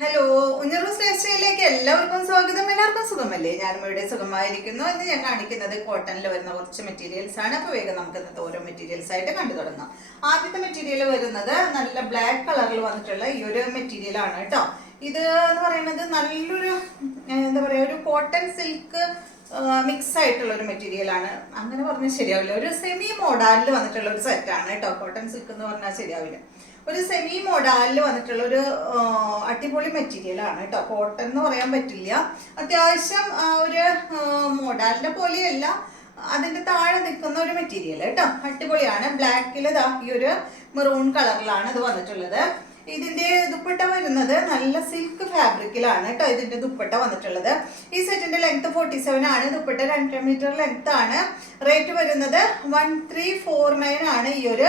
Hello, ഉഞ്ഞറൂസ് സ്റ്റൈലിലേക്ക് എല്ലാവർക്കും സ്വാഗതം. എല്ലാവർക്കും സുഖമല്ലേ? ഞാനും ഇവിടെ സുഖമായിരിക്കുന്നു. ഇന്ന് ഞാൻ കാണിക്കുന്നത് കോട്ടണിൽ വരുന്ന കുറച്ച് മെറ്റീരിയൽസ് ആണ്. അപ്പോൾ വേഗം നമുക്ക് ഇന്നത്തെ ഓരോ മെറ്റീരിയൽസ് ആയിട്ട് കണ്ടു തുടങ്ങാം. ആദ്യത്തെ മെറ്റീരിയൽ വരുന്നത് നല്ല ബ്ലാക്ക് കളറിൽ വന്നിട്ടുള്ള ഈ ഒരു മെറ്റീരിയൽ ആണ് കേട്ടോ. ഇത് എന്ന് പറയുന്നത് നല്ലൊരു എന്താ പറയുക, ഒരു കോട്ടൺ സിൽക്ക് മിക്സ് ആയിട്ടുള്ള ഒരു മെറ്റീരിയൽ ആണ്. അങ്ങനെ പറഞ്ഞാൽ ശരിയാവില്ല, ഒരു സെമി മോഡാലിൽ വന്നിട്ടുള്ള ഒരു സെറ്റാണ് കേട്ടോ. കോട്ടൺ സിൽക്ക് എന്ന് പറഞ്ഞാൽ ശരിയാവില്ല, ഒരു സെമി മോഡാലിൽ വന്നിട്ടുള്ള ഒരു അടിപൊളി മെറ്റീരിയൽ ആണ് കേട്ടോ. കോട്ടൺ എന്ന് പറയാൻ പറ്റില്ല, അത്യാവശ്യം ഒരു മോഡാലിന്റെ പോലെയല്ല, അതിന്റെ താഴെ നിൽക്കുന്ന ഒരു മെറ്റീരിയൽ കേട്ടോ. അടിപൊളിയാണ്. ബ്ലാക്കിൽ ഈ ഒരു മെറൂൺ കളറിലാണ് ഇത് വന്നിട്ടുള്ളത്. ഇതിന്റെ ദുപ്പട്ട വരുന്നത് നല്ല സിൽക്ക് ഫാബ്രിക്കിലാണ് കേട്ടോ. ഇതിന്റെ ദുപ്പട്ട വന്നിട്ടുള്ളത്. ഈ സെറ്റിന്റെ ലെങ്ത് 47 ആണ്. ദുപ്പട്ട 2 മീറ്റർ ലെങ്ത് ആണ്. റേറ്റ് വരുന്നത് 1349 ആണ് ഈ ഒരു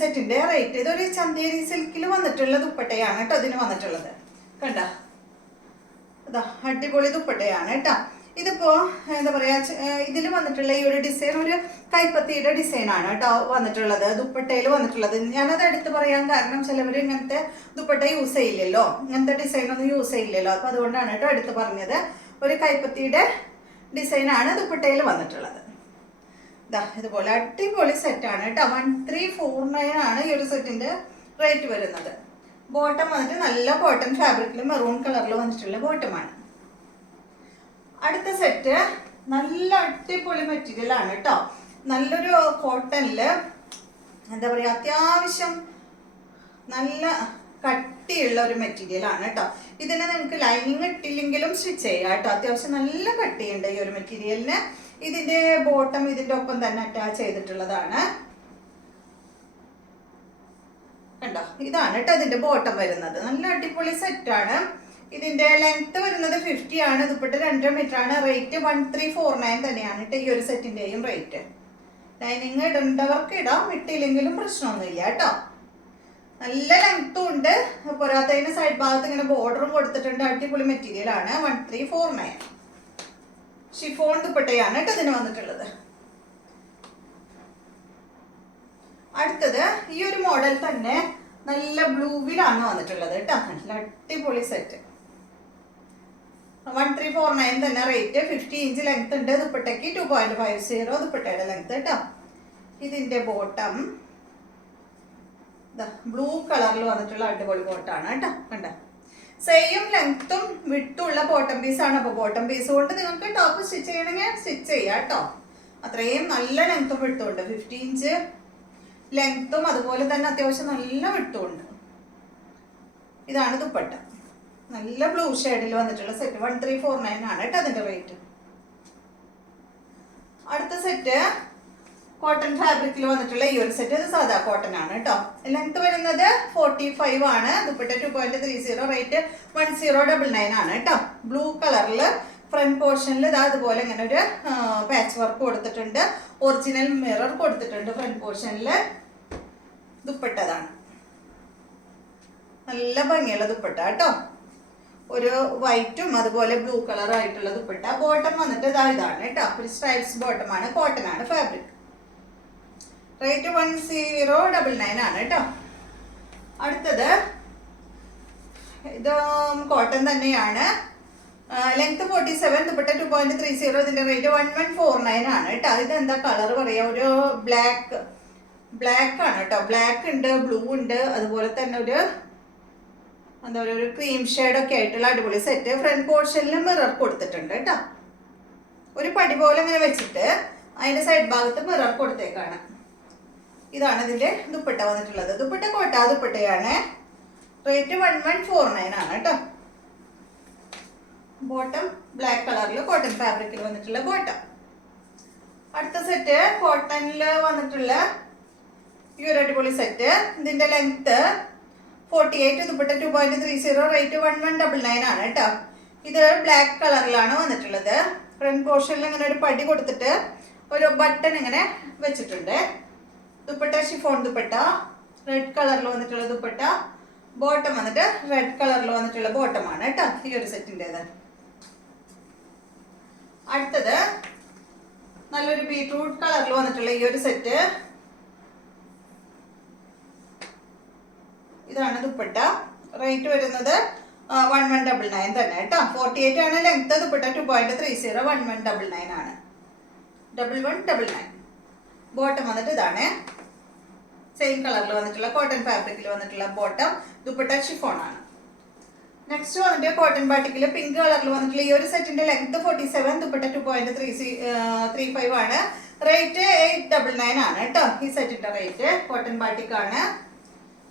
സെറ്റിന്റെ റേറ്റ്. ഇതൊരു ചന്തേരി സിൽക്കിൽ വന്നിട്ടുള്ള ദുപ്പട്ടയാണ് കേട്ടോ ഇതിന് വന്നിട്ടുള്ളത്. കണ്ട, അതാ അടിപൊളി ദുപ്പട്ടയാണ് കേട്ടോ. ഇതിപ്പോ എന്താ പറയാ, ഇതിൽ വന്നിട്ടുള്ള ഈ ഒരു ഡിസൈൻ ഒരു കൈപ്പത്തിയുടെ ഡിസൈൻ ആണ് കേട്ടോ വന്നിട്ടുള്ളത്, ദുപ്പട്ടയിൽ വന്നിട്ടുള്ളത്. ഞാനത് എടുത്ത് പറയാൻ കാരണം ചിലവർ ഇങ്ങനത്തെ ദുപ്പട്ട യൂസ് ചെയ്യില്ലല്ലോ, ഇങ്ങനത്തെ ഡിസൈൻ ഒന്നും യൂസ് ചെയ്യില്ലല്ലോ. അപ്പൊ അതുകൊണ്ടാണ് കേട്ടോ എടുത്ത് പറഞ്ഞത്. ഒരു കൈപ്പത്തിയുടെ ഡിസൈൻ ആണ് ദുപ്പട്ടയിൽ വന്നിട്ടുള്ളത്. ഇതാ ഇതുപോലെ അടിപൊളി സെറ്റാണ് കേട്ടോ. 1349 ആണ് ഈ ഒരു സെറ്റിന്റെ റേറ്റ് വരുന്നത്. ബോട്ടം വന്നിട്ട് നല്ല കോട്ടൺ ഫാബ്രിക്കിൽ മെറൂൺ കളറിൽ വന്നിട്ടുള്ള ബോട്ടമാണ്. അടുത്ത സെറ്റ് നല്ല അടിപൊളി മെറ്റീരിയൽ ആണ് കേട്ടോ. നല്ലൊരു കോട്ടണില് എന്താ പറയാ, അത്യാവശ്യം നല്ല കട്ടിയുള്ള ഒരു മെറ്റീരിയൽ ആണ് കേട്ടോ. ഇതിന് നിങ്ങൾക്ക് ലൈനിങ് ഇട്ടില്ലെങ്കിലും സ്റ്റിച്ച് ചെയ്യാം കേട്ടോ. അത്യാവശ്യം നല്ല കട്ടിയുണ്ട് ഈ ഒരു മെറ്റീരിയലിന്. ഇതിന്റെ ബോട്ടം ഇതിന്റെ ഒപ്പം തന്നെ അറ്റാച്ച് ചെയ്തിട്ടുള്ളതാണ് കണ്ടോ. ഇതാണ് കേട്ടോ ഇതിന്റെ ബോട്ടം വരുന്നത്. നല്ല അടിപൊളി സെറ്റാണ്. ഇതിന്റെ ലെങ്ത് വരുന്നത് 50 ആണ്. ദുപ്പട്ട 2 മീറ്റർ ആണ്. റേറ്റ് 1349 തന്നെയാണ് കേട്ടോ ഈ ഒരു സെറ്റിന്റെയും റേറ്റ്. ലൈനിങ് ഇടേണ്ടവർക്ക് ഇടാം, ഇട്ടില്ലെങ്കിലും പ്രശ്നമൊന്നുമില്ല കേട്ടോ. നല്ല ലെങ്ത്തും ഉണ്ട്. പോരാത്തതിന് സൈഡ് ഭാഗത്ത് ഇങ്ങനെ ബോർഡറും കൊടുത്തിട്ടുണ്ട്. അടിപൊളി മെറ്റീരിയൽ ആണ്. 1349 ഷിഫോൺ ദുപ്പട്ടയാണ് കേട്ടോ ഇതിന് വന്നിട്ടുള്ളത്. അടുത്തത് ഈ ഒരു മോഡൽ തന്നെ നല്ല ബ്ലൂവിലാണ് വന്നിട്ടുള്ളത് കേട്ടോ. നല്ല അടിപൊളി സെറ്റ്. 1349 തന്നെ റേറ്റ്. 50 ഇഞ്ച് ലെങ്ത് ഉണ്ട്. ദുപ്പട്ടയ്ക്ക് 2.50 ദുപ്പട്ടയുടെ ലെങ്ത് കേട്ടോ. ഇതിന്റെ ബോട്ടം ബ്ലൂ കളറിൽ വന്നിട്ടുള്ള അടിപൊളി ബോട്ടാണ് കേട്ടോ. കണ്ട, സെയിം ലെങ്ത്തും വിട്ടുള്ള ബോട്ടം പീസാണ്. അപ്പോൾ ബോട്ടം പീസ് കൊണ്ട് നിങ്ങൾക്ക് ടോപ്പ് സ്റ്റിച്ച് ചെയ്യണമെങ്കിൽ സ്റ്റിച്ച് ചെയ്യാം കേട്ടോ. അത്രയും നല്ല ലെങ്ത്തും വിട്ടുമുണ്ട്. 50 ഇഞ്ച് ലെങ്ത്തും അതുപോലെ തന്നെ അത്യാവശ്യം നല്ല വിട്ടുമുണ്ട്. ഇതാണ് ദുപ്പട്ട. നല്ല ബ്ലൂ ഷെയ്ഡിൽ വന്നിട്ടുള്ള സെറ്റ്. 1349 ആണ് കേട്ടോ അതിന്റെ റേറ്റ്. അടുത്ത സെറ്റ് കോട്ടൺ ഫാബ്രിക്കിൽ വന്നിട്ടുള്ള ഈ ഒരു സെറ്റ്. ഇത് സാധാ കോട്ടൺ ആണ് കേട്ടോ. ലെങ്ത് വരുന്നത് 45 ആണ്. ദുപ്പട്ട 2.30. റേറ്റ് 1099 ആണ് കേട്ടോ. ബ്ലൂ കളറിൽ ഫ്രണ്ട് പോർഷനിൽ ഇതാ അതുപോലെ ഇങ്ങനെ ഒരു പാച്ച് വർക്ക് കൊടുത്തിട്ടുണ്ട്. ഒറിജിനൽ മിറർ കൊടുത്തിട്ടുണ്ട് ഫ്രണ്ട് പോർഷനിൽ. ദുപ്പട്ടതാണ് നല്ല ഭംഗിയുള്ള ദുപ്പട്ട കേട്ടോ. ഒരു വൈറ്റും അതുപോലെ ബ്ലൂ കളർ ആയിട്ടുള്ള ദുപ്പട്ട. ബോട്ടം വന്നിട്ട് ഇതാണ് കേട്ടോ. ഒരു സ്ട്രൈപ്സ് ബോട്ടം ആണ്. കോട്ടൺ ആണ് ഫാബ്രിക്. റേറ്റ് 1099 ആണ് കേട്ടോ. അടുത്തത് ഇത് കോട്ടൺ തന്നെയാണ്. ലെങ്ത് 47, ദുപ്പട്ട 2.30. ഇതിന്റെ റേറ്റ് 1149 ആണ് കേട്ടോ. ഇതെന്താ കളർ പറയാ, ഒരു ബ്ലാക്ക് ആണ് കേട്ടോ. ബ്ലാക്ക് ഉണ്ട്, ബ്ലൂ ഉണ്ട്, അതുപോലെ തന്നെ ഒരു എന്താ പറയുക, ഒരു ക്രീം ഷെയ്ഡൊക്കെ ആയിട്ടുള്ള അടിപൊളി സെറ്റ്. ഫ്രണ്ട് പോർഷനിൽ മിറർ കൊടുത്തിട്ടുണ്ട് കേട്ടോ. ഒരു പടി പോലെ ഇങ്ങനെ വെച്ചിട്ട് അതിന്റെ സൈഡ് ഭാഗത്ത് മിറർ കൊടുത്തേക്കാണ്. ഇതാണ് ഇതിന്റെ ദുപ്പട്ട വന്നിട്ടുള്ളത്. ദുപ്പട്ട കോട്ട ദുപ്പട്ടയാണ്. റേറ്റ് 1149 ആണ് കേട്ടോ. ബോട്ടം ബ്ലാക്ക് കളറിൽ കോട്ടൺ ഫാബ്രിക്കിൽ വന്നിട്ടുള്ള ബോട്ടം. അടുത്ത സെറ്റ് കോട്ടണിൽ വന്നിട്ടുള്ള ഈ ഒരു അടിപൊളി സെറ്റ്. ഇതിന്റെ ലെങ്ത് 48, ദുപ്പട്ട 2.30. റേറ്റ് 1199 ആണ് കേട്ടോ. ഇത് ബ്ലാക്ക് കളറിലാണ് വന്നിട്ടുള്ളത്. ഫ്രണ്ട് പോർഷനിൽ ഇങ്ങനെ ഒരു പടി കൊടുത്തിട്ട് ഒരു ബട്ടൺ ഇങ്ങനെ വെച്ചിട്ടുണ്ട്. ദുപ്പട്ട ഷിഫോൺ ദുപ്പട്ട. റെഡ് കളറിൽ വന്നിട്ടുള്ള ദുപ്പട്ട. ബോട്ടം വന്നിട്ട് റെഡ് കളറിൽ വന്നിട്ടുള്ള ബോട്ടമാണ് കേട്ടോ ഈ ഒരു സെറ്റിൻ്റെത്. അടുത്തത് നല്ലൊരു ബീട്രൂട്ട് കളറിൽ വന്നിട്ടുള്ള ഈ ഒരു സെറ്റ്. ഇതാണ് ദുപ്പട്ട. റേറ്റ് വരുന്നത് 1199 തന്നെ കേട്ടോ. 48 ആണ് ലെങ്ത്. ദുപ്പട്ട 2.30 1199 ആണ്. 1199. ബോട്ടം വന്നിട്ട് ഇതാണ്, സെയിം കളറിൽ വന്നിട്ടുള്ള കോട്ടൺ ഫാബ്രിക്കിൽ വന്നിട്ടുള്ള ബോട്ടം. ദുപ്പട്ട ഷിഫോൺ ആണ്. നെക്സ്റ്റ് വന്നിട്ട് കോട്ടൺ ബാട്ടിക്കിൽ പിങ്ക് കളറിൽ വന്നിട്ടുള്ള ഈ ഒരു സെറ്റിന്റെ ലെങ്ത് 47, ദുപ്പട്ട 2.35 ആണ്. റേറ്റ് 899 ആണ് കേട്ടോ. ഈ സെറ്റിന്റെ റേറ്റ് കോട്ടൺ ബാട്ടിക്കാണ്,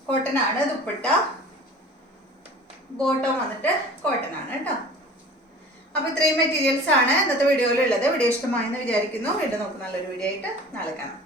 കോട്ടൺ ആണ്. ദുപ്പട്ട ബോട്ടം വന്നിട്ട് കോട്ടൺ ആണ് കേട്ടോ. അപ്പൊ ഇത്രയും മെറ്റീരിയൽസ് ആണ് ഇന്നത്തെ വീഡിയോയിലുള്ളത്. വീഡിയോ ഇഷ്ടമായെന്ന് വിചാരിക്കുന്നു. വീണ്ടും നമുക്ക് നല്ലൊരു വീഡിയോ ആയിട്ട് നാളെ കാണാം.